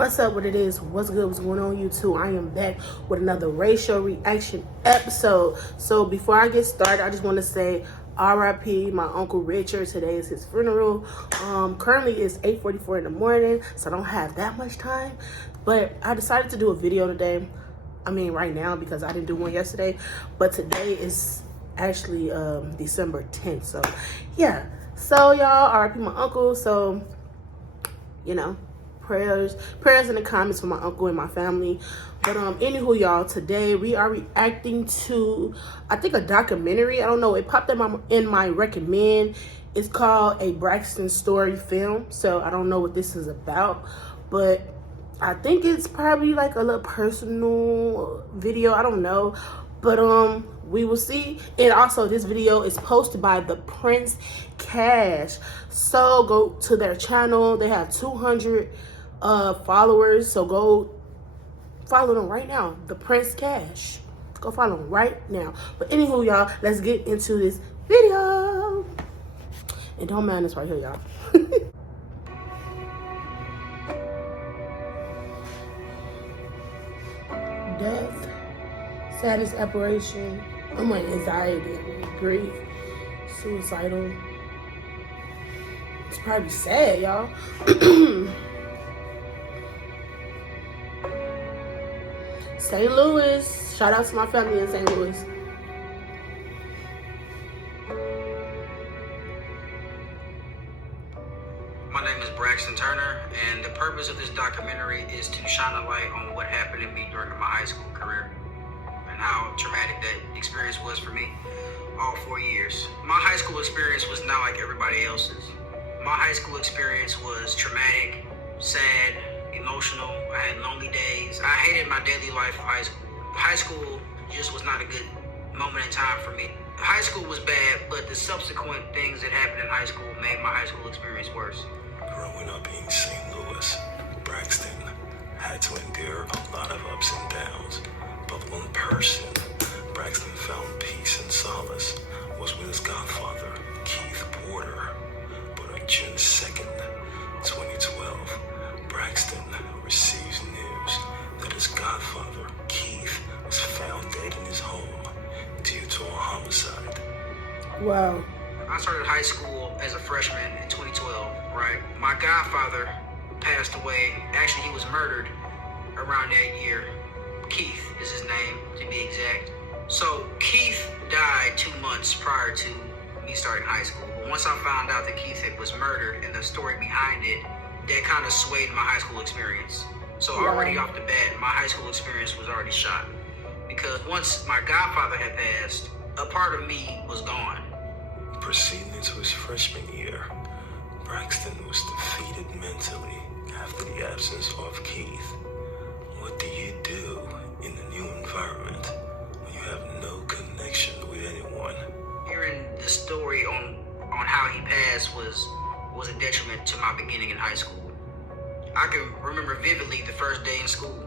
What's up, what it is, what's good, what's going on YouTube? I am back with another racial reaction episode. So before I get started, I just want to say RIP my Uncle Richard. Today is his funeral. Currently it's 8:44 in the morning, so I don't have that much time, but I decided to do a video today. I mean right now, because I didn't do one yesterday, but today is actually December 10th. So yeah, so y'all, RIP my uncle. So you know, prayers in the comments for my uncle and my family. But anywho, y'all, today we are reacting to, I think, a documentary. I don't know, it popped up in my recommend. It's called A Braxton Story Film. So I don't know what this is about, but I think it's probably like a little personal video. I don't know, but we will see. And also this video is posted by the Prince Cash, so go to their channel. They have 200 followers, so go follow them right now. The Prince Cash, go follow them right now. But anywho, y'all, let's get into this video. And don't mind this right here, y'all. Death, sadness, separation, anxiety, grief, suicidal. It's probably sad, y'all. St. Louis. Shout out to my family in St. Louis. My name is Braxton Turner, and the purpose of this documentary is to shine a light on what happened to me during my high school career and how traumatic that experience was for me all 4 years. My high school experience was not like everybody else's. My high school experience was traumatic, sad, emotional. I had lonely days. I hated my daily life of high school. High school just was not a good moment in time for me. High school was bad, but the subsequent things that happened in high school made my high school experience worse. Growing up in St. Louis, Braxton had to endure a lot of ups and downs, but one person Braxton found peace and solace was with his godfather, Keith Porter. But on June 2nd, 2012, Braxton receives news that his godfather, Keith, was found dead in his home due to a homicide. Wow. I started high school as a freshman in 2012, right? My godfather passed away. Actually, he was murdered around that year. Keith is his name, to be exact. So Keith died 2 months prior to me starting high school. But once I found out that Keith was murdered and the story behind it, that kind of swayed my high school experience. So already off the bat, my high school experience was already shot. Because once my godfather had passed, a part of me was gone. Proceeding into his freshman year, Braxton was defeated mentally after the absence of Keith. What do you do in a new environment when you have no connection with anyone? Hearing the story on how he passed was a detriment to my beginning in high school. I can remember vividly the first day in school.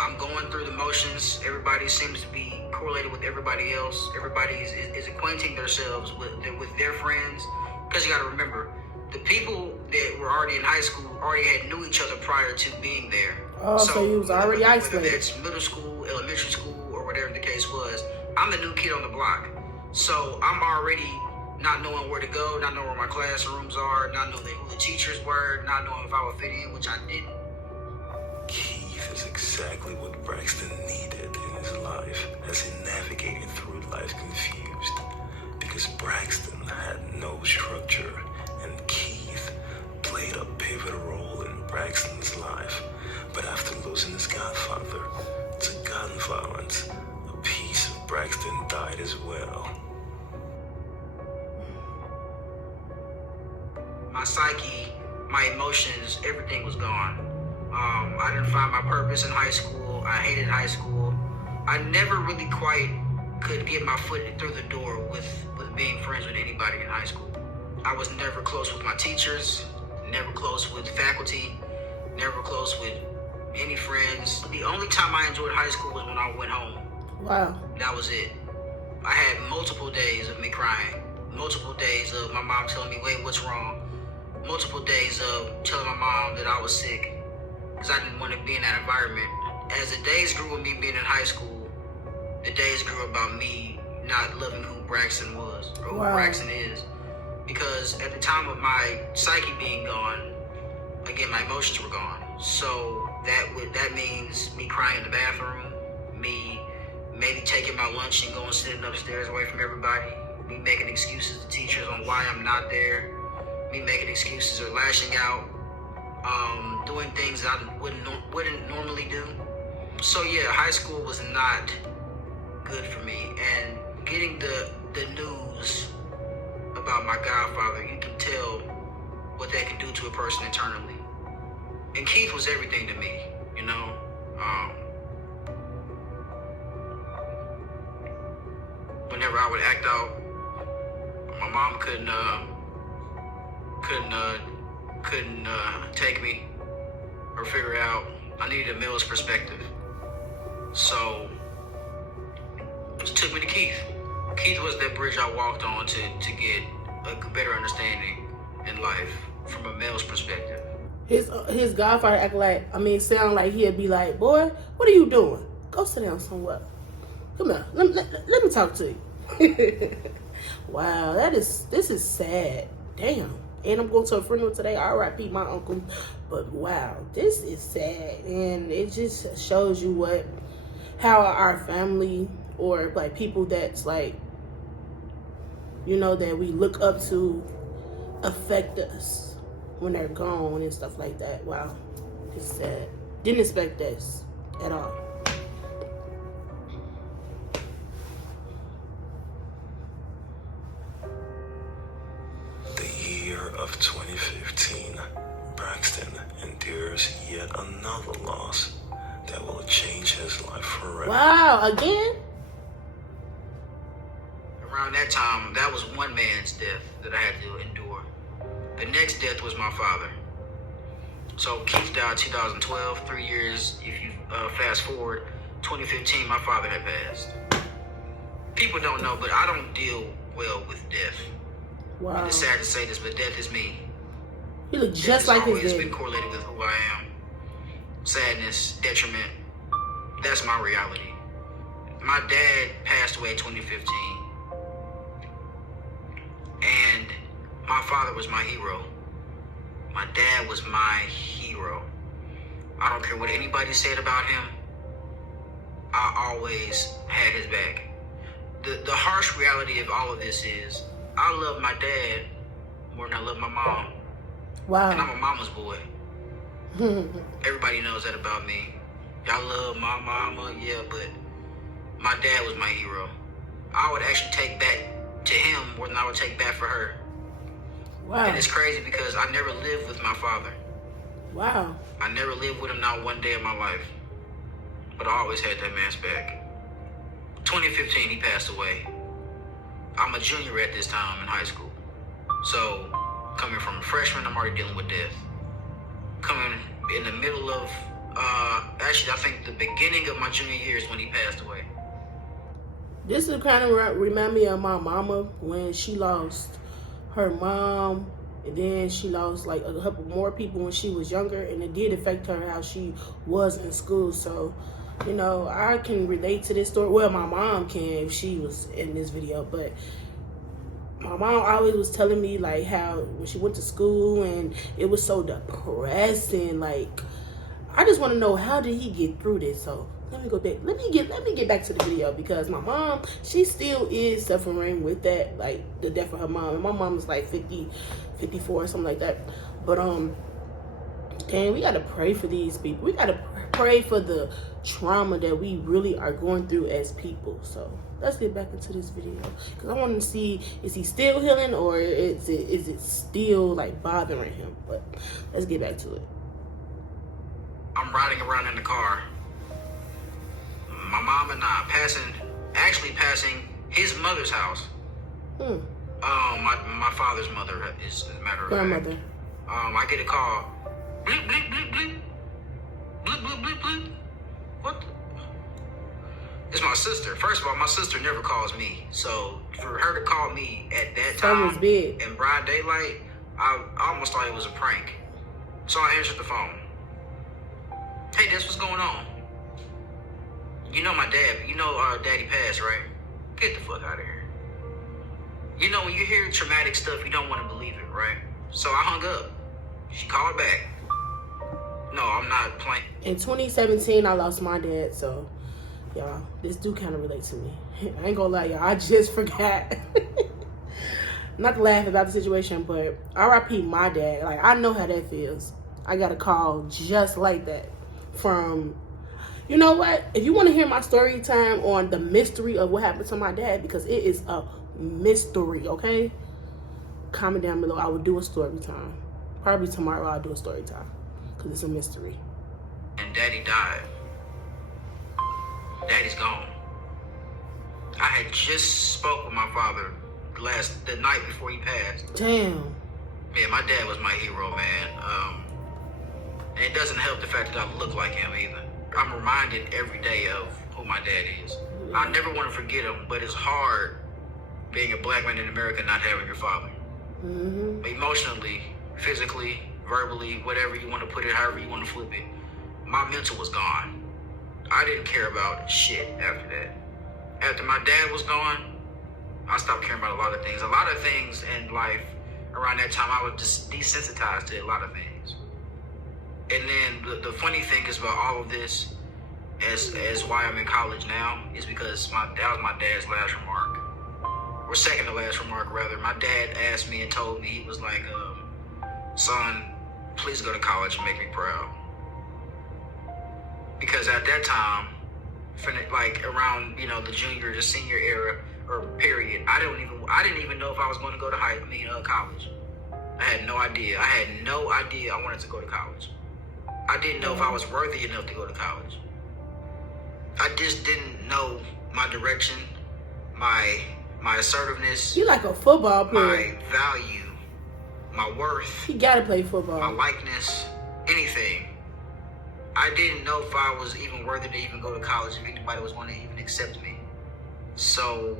I'm going through the motions. Everybody seems to be correlated with everybody else. Everybody is acquainting themselves with their friends. Because you got to remember, the people that were already in high school already had knew each other prior to being there. Oh, so you was already isolated. Whether that's middle school, elementary school, or whatever the case was, I'm the new kid on the block. So I'm already not knowing where to go, not knowing where my classrooms are, not knowing who the teachers were, not knowing if I would fit in, which I didn't. Keith is exactly what Braxton needed in his life as he navigated through life confused. Because Braxton had no structure, and Keith played a pivotal role in Braxton's life. But after losing his godfather to gun violence, a piece of Braxton died as well. My psyche, my emotions, everything was gone. I didn't find my purpose in high school. I hated high school. I never really quite could get my foot through the door with being friends with anybody in high school. I was never close with my teachers, never close with faculty, never close with any friends. The only time I enjoyed high school was when I went home. Wow. That was it. I had multiple days of me crying, multiple days of my mom telling me, wait, what's wrong? Multiple days of telling my mom that I was sick. because I didn't want to be in that environment. As the days grew with me being in high school, the days grew about me not loving who Braxton was or who Braxton is. Because at the time of my psyche being gone, again, my emotions were gone. So that means me crying in the bathroom, me maybe taking my lunch and going sitting upstairs away from everybody, me making excuses to teachers on why I'm not there, me making excuses or lashing out, doing things that I wouldn't normally do. So yeah, high school was not good for me. And getting the news about my godfather, you can tell what that can do to a person internally. And Keith was everything to me, you know. Whenever I would act out, my mom couldn't take me or figure out. I needed a male's perspective, so it took me to Keith. Keith was that bridge I walked on to get a better understanding in life from a male's perspective. His godfather sound like he'd be like, boy, what are you doing? Go sit down somewhere. Come here, let me talk to you. Wow, this is sad. Damn. And I'm going to a funeral today. R.I.P. my uncle. But wow, this is sad. And it just shows you how our family or like people that's like, you know, that we look up to affect us when they're gone and stuff like that. Wow, it's sad. Didn't expect this at all. The year of 2015, Braxton endures yet another loss that will change his life forever. Wow, again? Around that time, that was one man's death that I had to endure. The next death was my father. So Keith died 2012, 3 years, if you fast forward, 2015, my father had passed. People don't know, but I don't deal well with death. Wow. And it's sad to say this, but death is me. He looked just like his dad. It's dad. been correlated with who I am. Sadness, detriment, that's my reality. My dad passed away in 2015. And my father was my hero. My dad was my hero. I don't care what anybody said about him. I always had his back. The harsh reality of all of this is I love my dad more than I love my mom. Wow. And I'm a mama's boy. Everybody knows that about me. Y'all love my mama, yeah, but my dad was my hero. I would actually take back to him more than I would take back for her. Wow. And it's crazy because I never lived with my father. Wow. I never lived with him not one day of my life. But I always had that man's back. 2015, he passed away. I'm a junior at this time in high school. So, coming from a freshman, I'm already dealing with death. Coming in the middle of, actually, I think the beginning of my junior year is when he passed away. This is kind of remind me of my mama when she lost her mom, and then she lost like a couple more people when she was younger, and it did affect her how she was in school. So, you know, I can relate to this story. Well, my mom can if she was in this video, but my mom always was telling me like how when she went to school and it was so depressing. Like, I just want to know, how did he get through this? So let me go back. Let me get back to the video, because my mom, she still is suffering with that, like the death of her mom. My mom is like 50, 54 or something like that. But dang, we gotta pray for these people. We gotta pray for the trauma that we really are going through as people. So let's get back into this video, because I want to see, is he still healing, or is it still like bothering him? But let's get back to it. I'm riding around in the car. My mom and I passing his mother's house. My father's mother is, as a matter of Grandmother. fact. I get a call. Bleep, bleep, bleep, bleep. Bleep, bleep, bleep, bleep. What? It's my sister. First of all, my sister never calls me. So for her to call me at that time big. in broad daylight, I almost thought it was a prank. So I answered the phone. guess what's going on? You know my dad, daddy passed, right? Get the fuck out of here. You know, when you hear traumatic stuff, you don't want to believe it, right? So I hung up. She called back. No, I'm not playing. In 2017, I lost my dad, so y'all, this do kind of relate to me. I ain't gonna lie, y'all, I just forgot. Not to laugh about the situation, but RIP my dad. Like, I know how that feels. I got a call just like that from, you know what? If you want to hear my story time on the mystery of what happened to my dad, because it is a mystery, okay? Comment down below. I will do a story time. Probably tomorrow I'll do a story time, because it's a mystery. And daddy died. Daddy's gone. I had just spoke with my father the night before he passed. Damn. Yeah, my dad was my hero, man. And it doesn't help the fact that I look like him either. I'm reminded every day of who my dad is. I never want to forget him, but it's hard being a black man in America not having your father. Mm-hmm. Emotionally, physically, verbally, whatever you want to put it, however you want to flip it. My mental was gone. I didn't care about shit after that. After my dad was gone, I stopped caring about a lot of things. A lot of things in life, around that time, I was just desensitized to a lot of things. And then the funny thing is about all of this, as why I'm in college now, is because that was my dad's last remark. Or second to last remark, rather. My dad asked me and told me, he was like, son, please go to college and make me proud. Because at that time, like around, the junior to senior era or period, I didn't even know if I was going to go to college. I had no idea. I wanted to go to college. I didn't know if I was worthy enough to go to college. I just didn't know my direction, my assertiveness. You like a football player. My value, my worth. You gotta play football. My likeness, anything. I didn't know if I was even worthy to even go to college, if anybody was going to even accept me. So,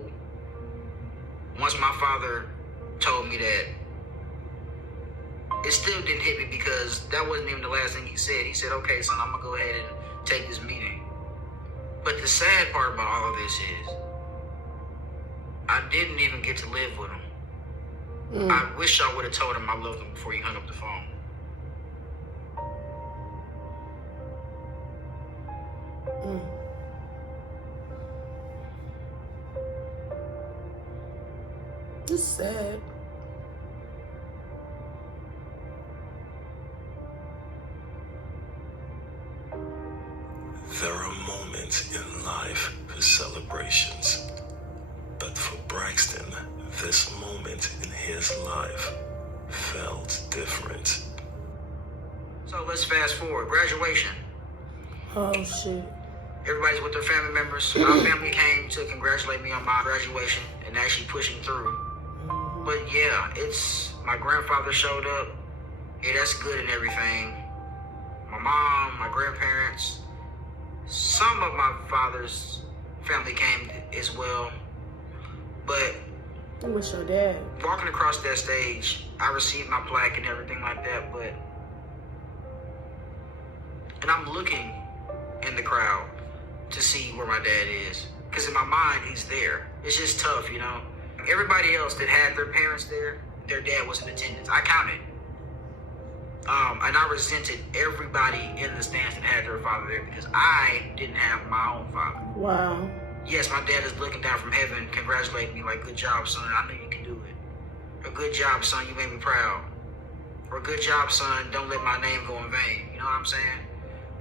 once my father told me that, it still didn't hit me because that wasn't even the last thing he said. He said, okay, son, I'm going to go ahead and take this meeting. But the sad part about all of this is, I didn't even get to live with him. I wish I would have told him I loved him before he hung up the phone. It's sad. There are moments in life for celebrations, but for Braxton, this moment in his life felt different. So let's fast forward. Graduation. Oh, shit. Everybody's with their family members. My family came to congratulate me on my graduation and actually pushing through. But yeah, my grandfather showed up. Yeah, that's good and everything. My mom, my grandparents, some of my father's family came as well. But I wish your dad. Walking across that stage, I received my plaque and everything like that, and I'm looking in the crowd to see where my dad is. Because in my mind, he's there. It's just tough, Everybody else that had their parents there, their dad was in attendance. I counted. And I resented everybody in the stands that had their father there because I didn't have my own father. Wow. Yes, my dad is looking down from heaven, congratulating me like, good job, son, I knew you could do it. Or good job, son, you made me proud. Or good job, son, don't let my name go in vain. You know what I'm saying?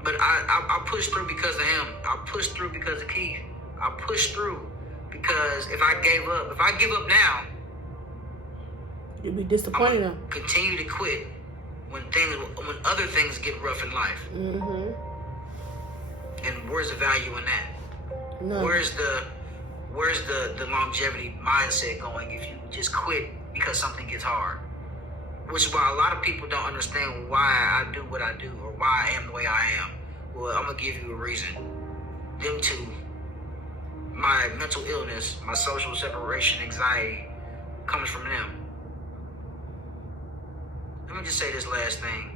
But I pushed through because of him. I pushed through because of Keith. I pushed through because if I give up now, you'd be disappointed. I'm gonna continue to quit when other things get rough in life. Mm-hmm. And where's the value in that? No. Where's the longevity mindset going if you just quit because something gets hard? Which is why a lot of people don't understand why I do what I do or why I am the way I am. Well, I'm gonna give you a reason. Them two, my mental illness, my social separation anxiety, comes from them. Let me just say this last thing.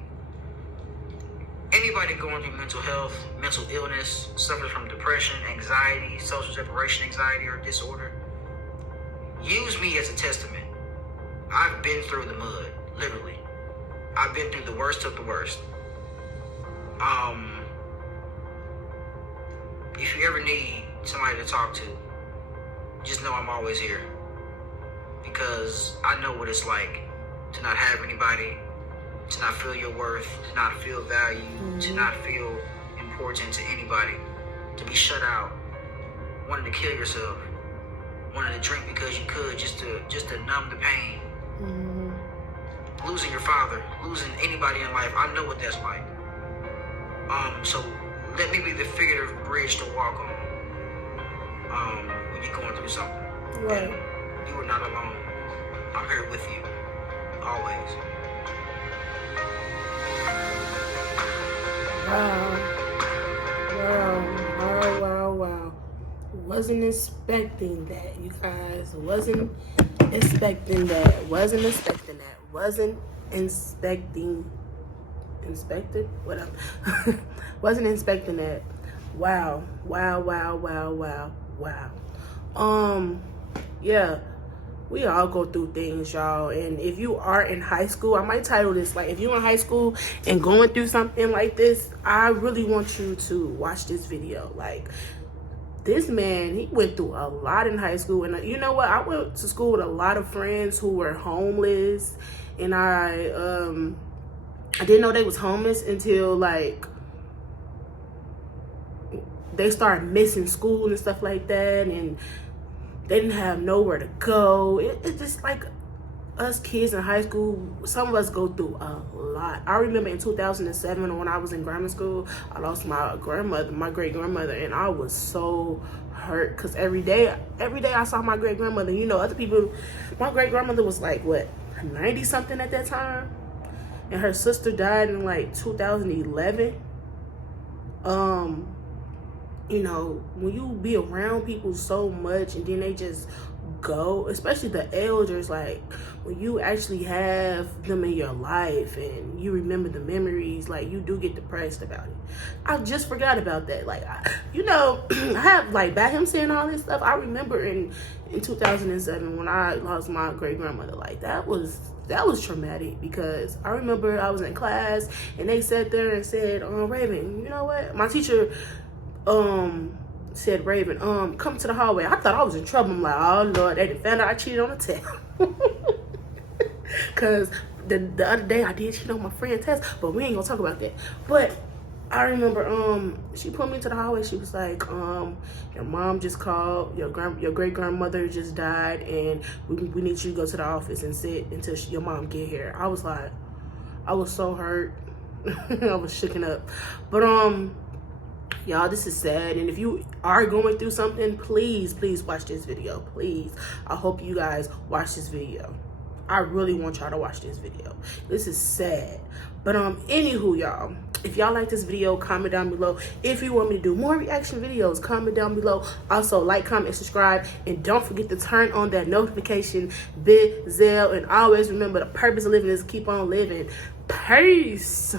anybody going through mental health, mental illness, suffers from depression, anxiety, social separation anxiety or disorder, use me as a testament. I've been through the mud, literally. I've been through the worst of the worst. If you ever need somebody to talk to, just know I'm always here. Because I know what it's like to not have anybody, to not feel your worth, to not feel value, to not feel important to anybody, to be shut out, wanting to kill yourself, wanting to drink because you could, just to numb the pain. Losing your father, losing anybody in life, I know what that's like. So let me be the figurative bridge to walk on when you're going through something. Right. And you are not alone. I'm here with you, always. Wow. Wasn't expecting that, you guys. Wasn't expecting that. Wasn't expecting that. Wow. Yeah. We all go through things, y'all. And if you are in high school, I might title this, like, if you're in high school and going through something like this, I really want you to watch this video. Like, this man, he went through a lot in high school. And you know what? I went to school with a lot of friends who were homeless. And I didn't know they was homeless until, like, they started missing school and stuff like that. And they didn't have nowhere to go. It's just like us kids in high school, some of us go through a lot. I remember in 2007 when I was in grammar school, I lost my grandmother, my great grandmother, and I was so hurt because every day I saw my great grandmother. You know, other people, my great grandmother was like, what, 90 something at that time? And her sister died in like 2011. You know, when you be around people so much and then they just go, especially the elders, like when you actually have them in your life and you remember the memories, like you do get depressed about it. I just forgot about that. Like, I have, like, by him saying all this stuff, I remember in 2007 when I lost my great grandmother, like that was traumatic because I remember I was in class and they sat there and said, Raven, you know what? My teacher said, Raven, come to the hallway. I thought I was in trouble. I'm like, oh Lord, they done found out I cheated on the test. Cause the other day I did cheat on my friend's test, but we ain't gonna talk about that. But I remember she put me to the hallway. She was like, your mom just called, your great grandmother just died, and we need you to go to the office and sit until your mom get here. I was like, I was so hurt. I was shaken up. But y'all, this is sad, and if you are going through something, please watch this video. Please, I hope you guys watch this video. I really want y'all to watch this video. This is sad. But anywho, y'all, if y'all like this video, comment down below. If you want me to do more reaction videos, comment down below. Also, like, comment, and subscribe, and don't forget to turn on that notification bell. And always remember, the purpose of living is keep on living. Peace.